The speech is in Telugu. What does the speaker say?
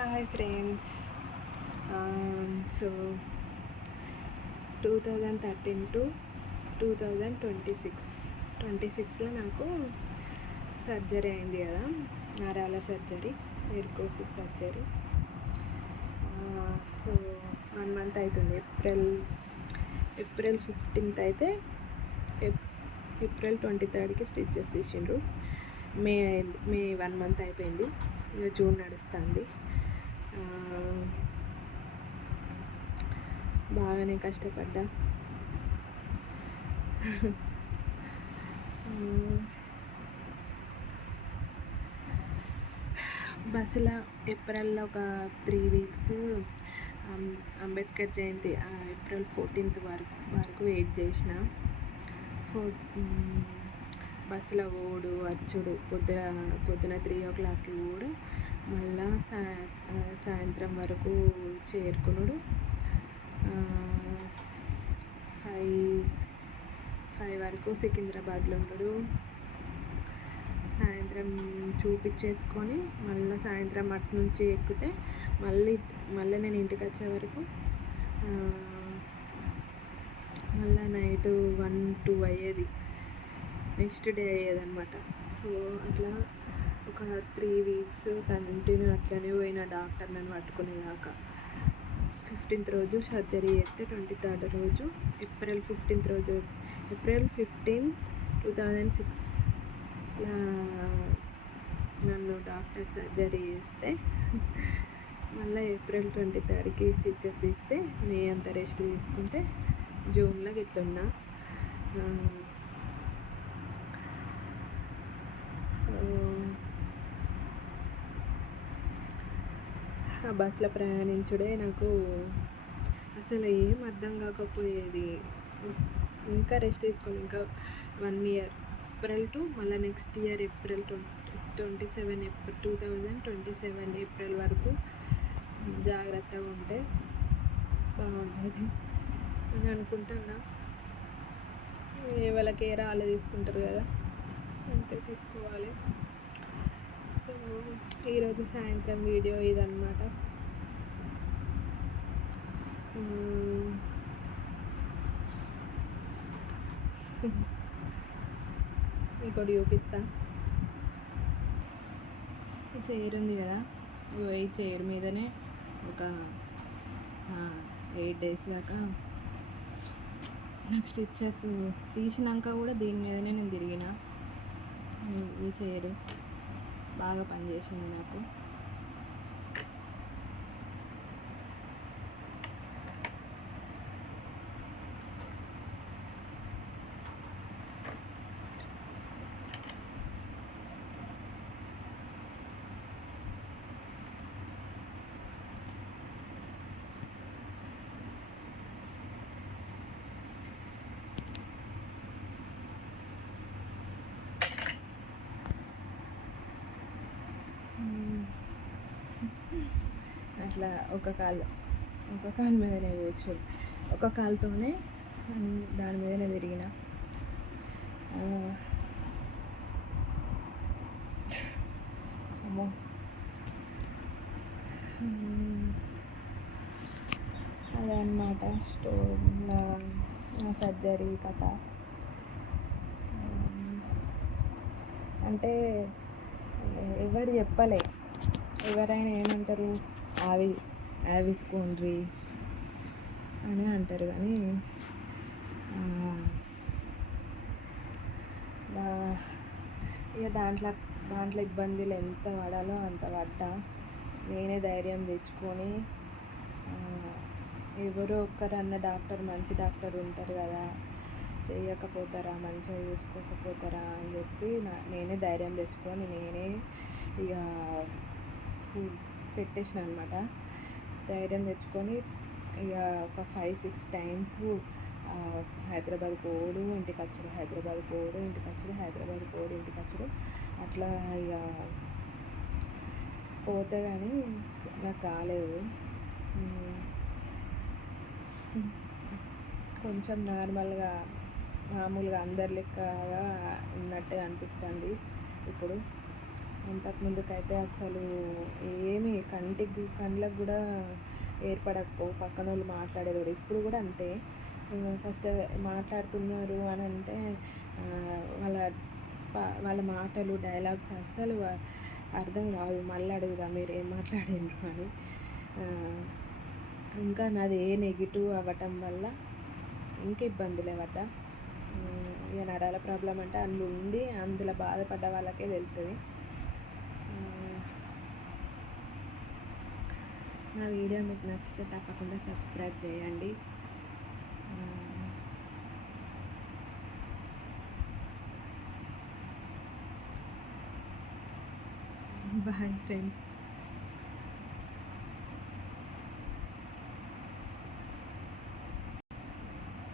Hi friends. సో 2013 టు 2026లో నాకు సర్జరీ అయింది కదా, నరాల surgery, varicose surgery. So 1 month అవుతుంది. ఏప్రిల్ 15th అయితే ఏప్రిల్ 23rdకి స్టిచెస్ తీసిండ్రు. మే 1 మంత్ అయిపోయింది. ఇక జూన్ నడుస్తుంది. బాగానే కష్టపడ్డా. బస్సులో ఏప్రిల్లో ఒక 3 వీక్స్ అంబేద్కర్ జయంతి ఏప్రిల్ 14th వరకు వెయిట్ చేసిన. బస్సులో ఓడు వచ్చుడు, పొద్దున 3 o'clockకి ఓడు, మళ్ళా సాయంత్రం వరకు చేరుకునుడు, 5 వరకు సికింద్రాబాద్లో ఉండడు, సాయంత్రం చూపించేసుకొని మళ్ళీ సాయంత్రం అటు నుంచి ఎక్కితే మళ్ళీ నేను ఇంటికి వచ్చే వరకు మళ్ళీ నైట్ 1-2 అయ్యేది, నెక్స్ట్ డే అయ్యేదన్నమాట. సో అట్లా ఒక 3 వీక్స్ కంటిన్యూ అట్లనే పోయిన డాక్టర్ నన్ను పట్టుకునేదాకా. 15th రోజు సర్జరీ చేస్తే 23rd రోజు ఏప్రిల్ 15, 2006 నన్ను డాక్టర్ సర్జరీ చేస్తే మళ్ళీ ఏప్రిల్ 23rdకి స్టిచెస్ ఇస్తే మే అంతా రెస్ట్ తీసుకుంటే జూన్లో ఇట్లున్నా. సో ఆ బస్సులో ప్రయాణించుడే నాకు అసలు ఏం అర్థం కాకపోయేది. ఇంకా రెస్ట్ తీసుకొని ఇంకా 1 year, ఏప్రిల్ టు మళ్ళీ నెక్స్ట్ ఇయర్ ఏప్రిల్ 2027 ఏప్రిల్ వరకు జాగ్రత్తగా ఉంటే బాగుంటుంది అని అనుకుంటున్నా. వాళ్ళకి ఏ రాళ్ళు తీసుకుంటారు కదా, అంతే తీసుకోవాలి. సో ఈరోజు సాయంత్రం వీడియో ఇదన్నమాట. ఇంకోటి చూపిస్తా. ఈ చైర్ ఉంది కదా, ఈ చైర్ మీదనే ఒక 8 days దాకా నాకు స్టిచెస్ తీసినాక కూడా దీని మీదనే నేను తిరిగిన. ఈ చైర్ బాగా పనిచేసింది నాకు. అట్లా ఒక కాలు మీదనే కూర్చొని ఒక కాలుతోనే దాని మీదనే తిరిగిన. అమ్మో, అదే అన్నమాట నా సర్జరీ కథ. అంటే ఎవరు చెప్పలే. ఎవరైనా ఏమంటారు, ఆవిసుకోండ్రి అని అంటారు, కానీ ఇక దాంట్లో ఇబ్బందులు ఎంత పడాలో అంత పడ్డా. నేనే ధైర్యం తెచ్చుకొని ఎవరో ఒక్కరన్న మంచి డాక్టర్ ఉంటారు కదా, చేయకపోతారా, మంచిగా చూసుకోకపోతారా అని చెప్పి నేనే ధైర్యం తెచ్చుకొని నేనే ఇక పెట్టేసిన అనమాట. ధైర్యం తెచ్చుకొని ఇక ఒక 5-6 times హైదరాబాద్ పోడు, ఇంటికి వచ్చుడు, హైదరాబాద్ పోడు, ఇంటికి వచ్చుడు, హైదరాబాద్ పోడు, ఇంటికి వచ్చుడు. అట్లా ఇక పోతే కానీ నాకు కాలేదు. కొంచెం మామూలుగా అందరి లెక్కగా ఉన్నట్టే అనిపిస్తుంది ఇప్పుడు. అంతకుముందుకైతే అసలు ఏమి కండ్లకు కూడా ఏర్పడకపోవు పక్కన వాళ్ళు మాట్లాడేది కూడా. ఇప్పుడు కూడా అంతే. ఫస్ట్ మాట్లాడుతున్నారు అని అంటే వాళ్ళ వాళ్ళ మాటలు డైలాగ్స్ అస్సలు అర్థం కాదు. మళ్ళీ అడుగుదా మీరు ఏం మాట్లాడిండ్రు అని. ఇంకా నాది నెగిటివ్ అవ్వటం వల్ల ఇంకా ఇబ్బందులే పడ్డా. ఇక నరాల ప్రాబ్లం అంటే అందులో ఉండి అందులో బాధపడ్డ వాళ్ళకే తెలుస్తుంది. నా వీడియో మీకు నచ్చితే తప్పకుండా సబ్స్క్రైబ్ చేయండి. Bye friends.